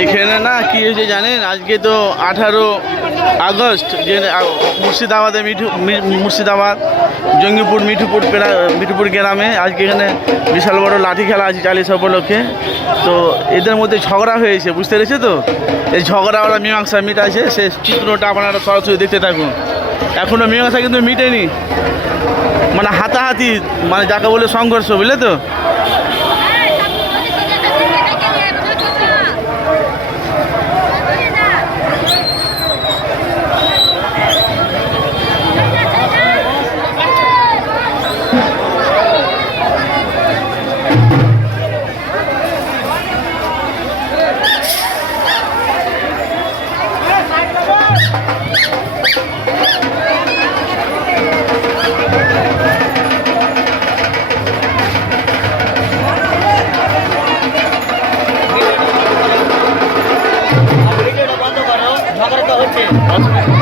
হয়েছে জানেন? আজকে তো আঠারো আগস্ট, যে মুর্শিদাবাদে মিঠু মুর্শিদাবাদ, জঙ্গিপুর, মিঠুপুর মিঠুপুর গ্রামে আজকে এখানে বিশাল বড় লাঠি খেলা আছে চালিশা উপলক্ষে। তো এদের মধ্যে ঝগড়া হয়েছে, বুঝতে পেরেছে তো? এই ঝগড়া ওরা মীমাংসা মিটাছে সে চিত্রটা আপনারা সরাসরি দেখতে থাকুন। এখনও মীমাংসা কিন্তু মিটেনি। মানে হাতাহাতি মানে যাকে বলে সংঘর্ষ, বুঝলে তো? Awesome.